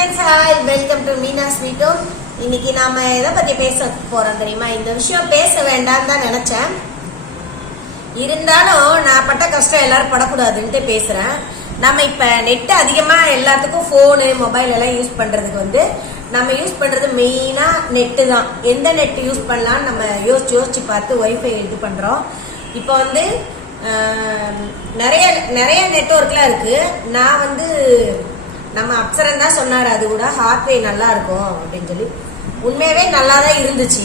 Friends, hi, welcome to Meena's veto. இன்னைக்கு நாம எதை பத்தி பேச போறோம் தெரியுமா? இந்த விஷயம் பேச வேண்டாம் தான் நினைச்சேன். இருந்தாலும் நான் பட்ட கஷ்டம் எல்லாரும் படக்கூடாதுன்ட்டு பேசுறேன். நம்ம இப்ப நெட் அதிகமா எல்லாத்துக்கும் போனு மொபைல் எல்லாம் யூஸ் பண்றதுக்கு நம்ம யூஸ் பண்றது மெயினா நெட்டு தான். எந்த நெட் யூஸ் பண்ணலாம் நம்ம யோசிச்சு பார்த்து ஒய்ஃபை இது பண்றோம். இப்போ நிறைய நிறைய நெட்வொர்க்லாம் இருக்கு. நான் நம்ம அப்சரன் தான் சொன்னாரு, அது கூட ஹார்ட்வே நல்லா இருக்கும் அப்படின்னு சொல்லி. உண்மையாவே நல்லா தான் இருந்துச்சு.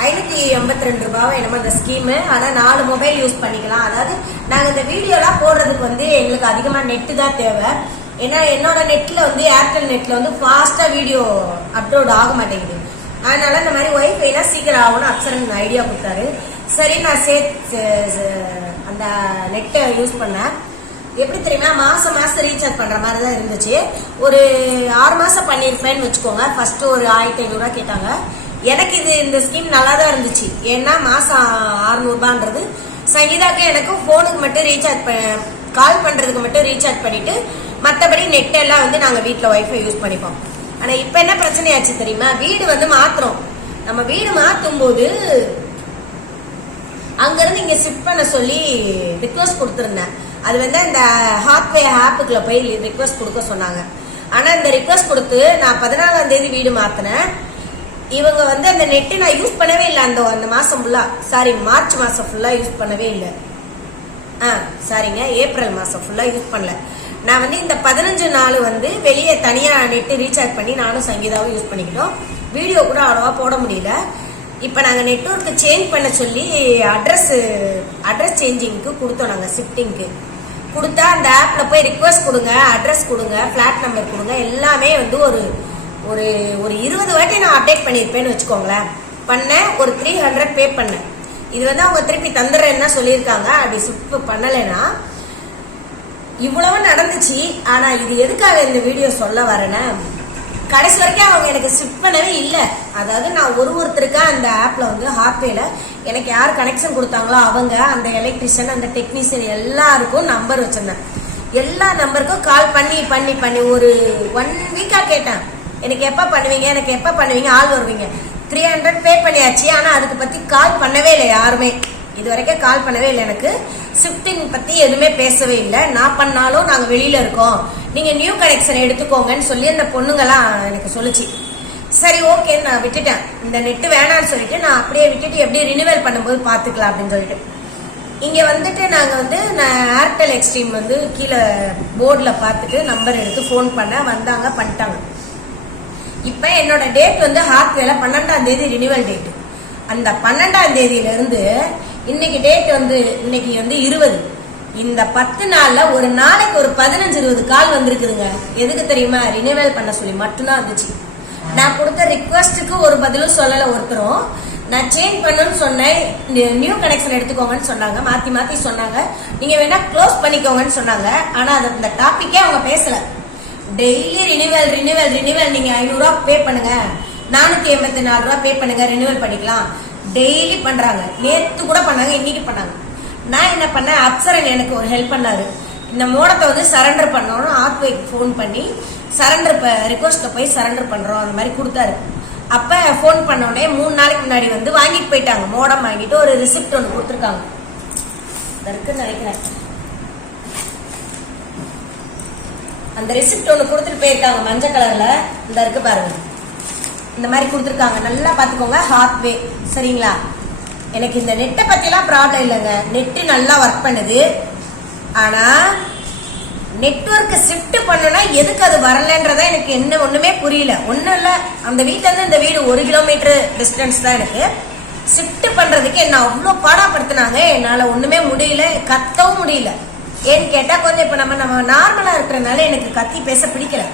582 ரூபாவை என்னமோ அந்த ஸ்கீமு. ஆனா 4 மொபைல் யூஸ் பண்ணிக்கலாம். அதாவது நாங்க இந்த வீடியோலாம் போடுறதுக்கு எங்களுக்கு அதிகமா நெட்டு தான் தேவை. ஏன்னா என்னோட நெட்ல ஏர்டெல் நெட்ல ஃபாஸ்டா வீடியோ அப்லோட் ஆக மாட்டேங்குது. அதனால இந்த மாதிரி ஒய்ஃபைனா சீக்கிரம் ஆகும்னு அப்சரன் ஐடியா கொடுத்தாரு. சரி, நான் அந்த நெட்டை யூஸ் பண்ணேன். எப்படி தெரியுமா, மாசம் ரீசார்ஜ் பண்ற மாதிரி தான் இருந்துச்சு. ஒரு 6 மாசம் பண்ணிருப்பேன்னு வச்சுக்கோங்க. ஃபர்ஸ்ட் ஒரு 1500 ரூபாய் கேட்டாங்க. எனக்கு இந்த ஸ்கீம் நல்லா தான் இருந்துச்சு. ஏன்னா மாசம் 600 ரூபான்றது சங்கீதாக்கு எனக்கு போனுக்கு மட்டும் ரீசார்ஜ் கால் பண்றதுக்கு மட்டும் ரீசார்ஜ் பண்ணிட்டு மற்றபடி நெட் எல்லாம் நாங்க வீட்டுல ஒய்ஃபை யூஸ் பண்ணிப்போம். ஆனா இப்ப என்ன பிரச்சனையாச்சு தெரியுமா, வீடு மாத்துறோம். நம்ம வீடு மாத்தும் போது அங்க இருந்து இங்க ஷிஃப்ட் பண்ண சொல்லி ரிக்வஸ்ட் கொடுத்திருந்தேன். அது இந்த ஹார்ட்வே ஆப்புக்குள்ள போய் ரிக்வஸ்ட் கொடுக்க சொன்னாங்க. ஆனா இந்த ரிக்வஸ்ட் கொடுத்து நான் 14ஆம் தேதி வீடு மாத்தினேன். இவங்க அந்த நெட்டு நான் யூஸ் பண்ணவே இல்லை. அந்த மாசம் ஃபுல்லா, சாரி, மார்ச் மாசம் ஃபுல்லா யூஸ் பண்ணவே இல்லை. சாரிங்க, ஏப்ரல் மாசம் ஃபுல்லா யூஸ் பண்ணல. நான் இந்த 15 நாள் வெளியே தனியா நெட்டு ரீசார்ஜ் பண்ணி நானும் சங்கீதாவும் யூஸ் பண்ணிக்கிட்டோம். வீடியோ கூட அவ்வளவா போட முடியல. இப்ப நாங்க நெட்வொர்க் சேஞ்ச் பண்ண சொல்லி அட்ரஸ் சேஞ்சிங்க்கு கொடுத்தோம். நாங்க ஷிஃப்டிங்க்கு கொடுத்தா அந்த ஆப்ல போய் ரிக்வஸ்ட் கொடுங்க, அட்ரஸ் கொடுங்க, பிளாட் நம்பர் கொடுங்க, எல்லாமே ஒரு ஒரு ஒரு 20 வாட்டி நான் அப்டேட் பண்ணிருப்பேன்னு வச்சுக்கோங்களேன். பண்ணேன், ஒரு 300 பே பண்ணேன். இது அவங்க திருப்பி தந்துடுறேன்னு சொல்லியிருக்காங்க. அப்படி ஷிஃப்ட் பண்ணலைன்னா இவ்வளவு நடந்துச்சு. ஆனா இது எதுக்காக இந்த வீடியோ சொல்ல வரேன்னா, கடைசி வரைக்கும் அவங்க எனக்கு ஷிஃப்ட் பண்ணவே இல்லை. அதாவது நான் ஒருத்தருக்கா அந்த ஆப்ல ஹார்ட்வேல எனக்கு யார் கனெக்ஷன் கொடுத்தாங்களோ அவங்க, அந்த எலக்ட்ரிஷியன், அந்த டெக்னீஷியன் எல்லாருக்கும் நம்பர் வச்சிருந்தேன். எல்லா நம்பருக்கும் கால் பண்ணி பண்ணி பண்ணி ஒரு 1 வீக்கா கேட்டேன். எனக்கு எப்ப பண்ணுவீங்க, ஆள் வருவீங்க. 300 பே பண்ணியாச்சு. ஆனா அதுக்கு பத்தி கால் பண்ணவே இல்லை யாருமே. இது வரைக்கும் கால் பண்ணவே இல்லை. எனக்கு ஷிஃப்டிங் பத்தி எதுவுமே பேசவே இல்லை. நான் பண்ணாலும் நாங்க வெளியில இருக்கோம், நீங்க நியூ கனெக்ஷன் எடுத்துக்கோங்கன்னு சொல்லி அந்த பொண்ணுங்கெல்லாம் எனக்கு சொல்லிச்சு. சரி, ஓகே, நான் விட்டுட்டேன். இந்த நெட்டு வேணான்னு சொல்லிட்டு நான் அப்படியே விட்டுட்டு எப்படி ரினிவல் பண்ணும்போது பாத்துக்கலாம் அப்படின்னு சொல்லிட்டு இங்க நாங்க நான் ஏர்டெல் எக்ஸ்ட்ரீம் கீழே போர்டுல பார்த்துட்டு நம்பர் எடுத்து போன் பண்ண வந்தாங்க, பண்ணிட்டாங்க. இப்ப என்னோட டேட் ஹார்ட்வேல 12ஆம் தேதி ரினிவல் டேட். அந்த 12ஆம் தேதியில இருந்து இன்னைக்கு டேட் இன்னைக்கு 20. இந்த 10 நாள்ல ஒரு நாளைக்கு ஒரு 15-20 கால் வந்திருக்குதுங்க. எதுக்கு தெரியுமா? ரினிவல் பண்ண சொல்லி மட்டும்தான் வந்துச்சு. நான் கொடுத்த ரிக்வஸ்டுக்கு ஒரு பதிலும் சொல்லல ஒருத்தரும். நான் சேஞ்ச் பண்ணணும்னு சொன்னேன், நியூ கனெக்ஷன் எடுத்துக்கோங்கன்னு சொன்னாங்க. மாத்தி சொன்னாங்க, நீங்க வேணா க்ளோஸ் பண்ணிக்கோங்கன்னு சொன்னாங்க. ஆனா அந்த டாபிக்கே அவங்க பேசல. டெய்லி ரினிவல் ரினிவல் ரினிவல், நீங்க 500 ரூபாய் பே பண்ணுங்க, 484 ரூபாய் பே பண்ணுங்க, ரினிவல் பண்ணிக்கலாம். டெய்லி பண்றாங்க. நேத்து கூட பண்ணாங்க, இன்னைக்கு பண்ணாங்க. நான் என்ன பண்ணேன், அப்சரன் எனக்கு ஒரு ஹெல்ப் பண்ணாரு. இந்த மோடத்தை சரண்டர் பண்ணணும், ஆர்ட்வேக்கு போன் பண்ணி சரண்டர் ரிக்வஸ்ட்ல போய் சரண்டர் பண்றோம் அந்த மாதிரி கொடுத்தாரு. அப்ப போன் பண்ண உடனே 3 நாளைக்கு முன்னாடி வாங்கிட்டு போயிட்டாங்க. மோடம் வாங்கிட்டு ஒரு ரிசிப்ட் ஒன்று கொடுத்துருக்காங்க. இருக்குன்னு நினைக்கிறேன். அந்த ரிசிப்ட் ஒன்று கொடுத்துட்டு போயிருக்காங்க, மஞ்சள் கலர்ல. இந்த இருக்கு பாருங்க, இந்த மாதிரி கொடுத்துருக்காங்க. நல்லா பாத்துக்கோங்க, ஹார்ட்வே. சரிங்களா? எனக்கு இந்த நெட்டை பத்திலாம் ப்ராப்ளம் இல்லைங்க. நெட்டு நல்லா ஒர்க் பண்ணுது. ஆனா நெட்வொர்க் ஷிஃப்ட் பண்ணனா எதுக்கு அது வரலன்றத எனக்கு ஒண்ணுமே புரியல. ஒண்ணும் இல்ல, அந்த வீட்டுல இருந்து இந்த வீடு 1 கிலோமீட்டர் டிஸ்டன்ஸ் தான். எனக்கு ஷிஃப்ட் பண்றதுக்கு என்ன அவ்வளவு பாடாப்படுத்தினாங்க. என்னால ஒண்ணுமே முடியல, கத்தவும் முடியல. ஏன்னு கேட்டா கொஞ்சம் இப்ப நம்ம நார்மலா இருக்கிறதுனால எனக்கு கத்தி பேச பிடிக்கல.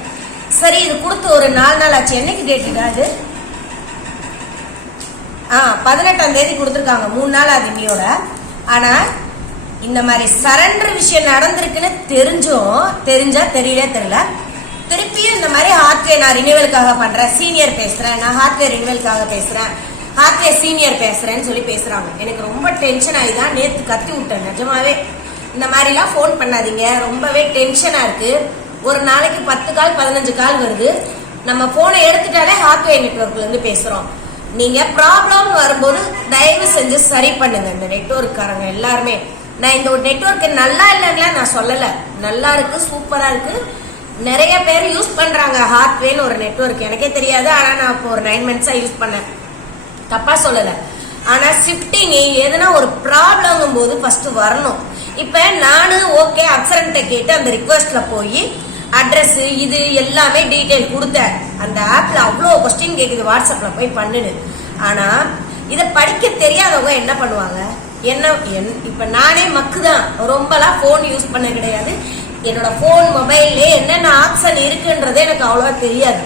சரி, இது கொடுத்து ஒரு 4 நாள் ஆச்சு. என்னைக்கு டேட்? அது 18ஆம் தேதி கொடுத்துருக்காங்க. 3 நாள் அது இன்னையோட. ஆனா இந்த மாதிரி சரண்டர் விஷயம் நடந்திருக்குன்னு தெரிஞ்சா தெரியல. திருப்பியும் இந்த மாதிரி ஹார்ட்வே நான் ரினிவலுக்காக பண்றேன், சீனியர் பேசுறேன், நான் ஹார்ட்வே ரினிவலுக்காக பேசுறேன், ஹார்ட்வே சீனியர் பேசுறேன்னு சொல்லி பேசுறாங்க. எனக்கு ரொம்ப டென்ஷன் ஆகிதான் நேத்து கத்தி விட்டேன். நிஜமாவே இந்த மாதிரிலாம் போன் பண்ணாதீங்க, ரொம்பவே டென்ஷனா இருக்கு. ஒரு நாளைக்கு 10 கால் 15 கால் வருது. நம்ம போனை எடுத்துட்டாலே ஹாத்வே நெட்வொர்க்ல இருந்து பேசுறோம். நீங்க ப்ராப்ளம் வரும்போது தயவு செஞ்சு சரி பண்ணுங்க. இந்த நெட்வொர்க்காரங்க எல்லாருமே, நான் இந்த ஒரு நெட்வொர்க் நல்லா இல்லைன்னா நான் சொல்லல, நல்லா இருக்கு, சூப்பரா இருக்கு. நிறைய பேர் யூஸ் பண்றாங்க ஹாத்வேன்னு ஒரு நெட்வொர்க். எனக்கே தெரியாது, ஆனா நான் இப்போ ஒரு 9 months யூஸ் பண்ணேன், தப்பா சொல்லல. ஆனா ஷிஃப்டிங் எதுனா ஒரு ப்ராப்ளம் போது ஃபர்ஸ்ட் வரணும். இப்ப நானு ஓகே அப்சரன்ட்ட கேட்டு அந்த ரிக்வெஸ்ட்ல போய் அட்ரஸ் இது எல்லாமே டீடைல் கொடுத்தேன். அந்த ஆப்ல அவ்வளோ கொஸ்டின் கேக்குது, வாட்ஸ்அப்ல போய் பண்ணுன்னு. ஆனா இதை படிக்க தெரியாதவங்க என்ன பண்ணுவாங்க, இப்ப நானே மக்குதான், ரொம்பலாம் போன் யூஸ் பண்ண கிடையாது. என்னோட போன் மொபைல்லே என்னென்ன ஆப்ஷன் இருக்குன்றதே எனக்கு அவ்வளவா தெரியாது.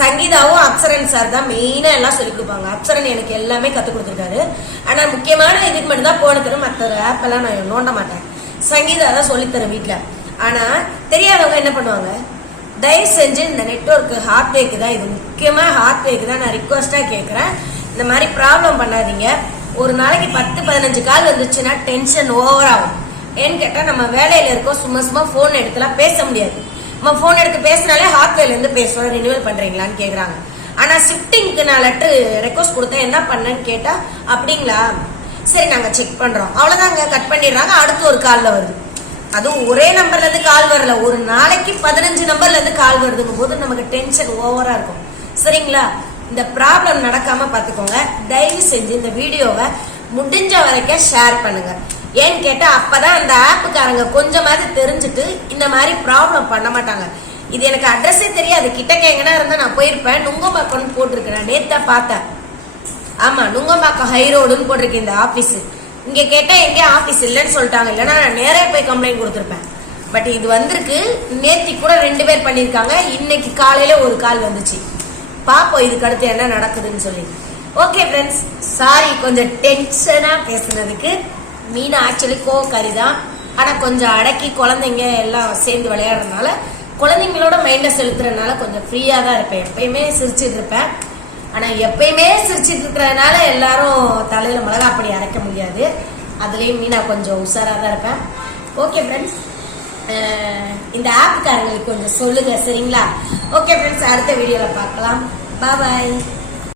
சங்கீதாவும் அப்சரன் சார் தான் மெயினா எல்லாம் சொல்லி கொடுப்பாங்க. அப்சரன் எனக்கு எல்லாமே கத்து கொடுத்துருக்காரு. ஆனா முக்கியமான இதுக்கு மட்டும் தான் போன தரும், மற்ற ஆப் எல்லாம் நான் நோண்ட மாட்டேன். சங்கீதா தான் சொல்லித்தரேன் வீட்டுல. ஆனா தெரியாதவங்க என்ன பண்ணுவாங்க, தயவு செஞ்சு இந்த நெட்வொர்க் ஹாத்வேக்கு தான், இது முக்கியமா ஹாத்வேக்கு தான் நான் ரிக்வஸ்டா கேட்கறேன். இந்த மாதிரி ப்ராப்ளம் பண்ணாதீங்க. ஒரு நாளைக்கு 10-15 கால் வந்துச்சுன்னா டென்ஷன் ஓவர் ஆகும். ஏன்னு கேட்டா நம்ம வேலையில இருக்கோம், சும்மா போன் எடுத்துலாம் பேச முடியாது. நம்ம போன் எடுத்து பேசினாலே ஹாத்வேல இருந்து பேசுவோம், ரினிவல் பண்றீங்களான்னு கேக்குறாங்க. ஆனா ஷிஃப்டிங்க்கு நான் லெட்டர் ரெக்வஸ்ட் கொடுத்தேன், என்ன பண்ணேன்னு கேட்டா அப்படிங்களா சரி நாங்க செக் பண்றோம், அவ்வளவுதாங்க, கட் பண்ணிடுறாங்க. அடுத்து ஒரு கால்ல வருது, அதுவும் ஒரே நம்பர்ல இருந்து கால் வரல, ஒரு நாளைக்கு 15 நம்பர்ல இருந்து கால் வருதுங்கும் போது நமக்கு டென்ஷன் ஓவரா இருக்கும். சரிங்களா, இந்த ப்ராப்ளம் நடக்காம பாத்துக்கோங்க. தயவு செஞ்சு இந்த வீடியோவை முடிஞ்ச வரைக்கும் ஷேர் பண்ணுங்க. ஏன்னு கேட்டா அப்பதான் அந்த ஆப்புக்காரங்க கொஞ்சமாவது தெரிஞ்சுட்டு இந்த மாதிரி ப்ராப்ளம் பண்ண மாட்டாங்க. இது எனக்கு அட்ரஸே தெரியாது, கிட்டக்க எங்கன்னா இருந்தா நான் போயிருப்பேன். நுங்கம்பாக்கம்னு போட்டிருக்கேன், நேத்தா பார்த்தேன். ஆமா, நுங்கம்பாக்கம் ஹை ரோடுன்னு போட்டிருக்கேன் இந்த ஆபீஸ். இங்க கேட்டா எங்கேயும் ஆபீஸ் இல்லைன்னு சொல்லிட்டாங்க, இல்லைன்னா நான் நேரே போய் கம்ப்ளைண்ட் கொடுத்துருப்பேன். பட் இது வந்திருக்கு, நேத்தி கூட 2 பேர் பண்ணிருக்காங்க, இன்னைக்கு காலையில ஒரு கால் வந்துச்சு. பாப்போம் இதுக்கு அடுத்து என்ன நடக்குதுன்னு சொல்லி. ஓகே ஃப்ரெண்ட்ஸ், சாரி கொஞ்சம் டென்ஷனா பேசுனதுக்கு. மீனா ஆக்சுவலி கோவக்காரி தான், ஆனா கொஞ்சம் அடக்கி குழந்தைங்க எல்லாம் சேர்ந்து விளையாடுறதுனால, குழந்தைங்களோட மைண்ட செலுத்துறதுனால கொஞ்சம் ஃப்ரீயா தான் இருப்பேன். எப்பயுமே சிரிச்சிட்டு இருப்பேன். ஆனா எப்பயுமே சிரிச்சிட்டு இருக்கிறதுனால எல்லாரும் தலையில மிளகாப்பொடி அரைக்க முடியாது. அதுலயும் மீனா கொஞ்சம் உஷாரா தான் இருப்பேன். ஓகே ஃப்ரெண்ட்ஸ், இந்த ஆப்புக்காரங்களுக்கு கொஞ்சம் சொல்லுங்க, சரிங்களா? ஓகே ஃப்ரெண்ட்ஸ், அடுத்த வீடியோல பார்க்கலாம். பாய்.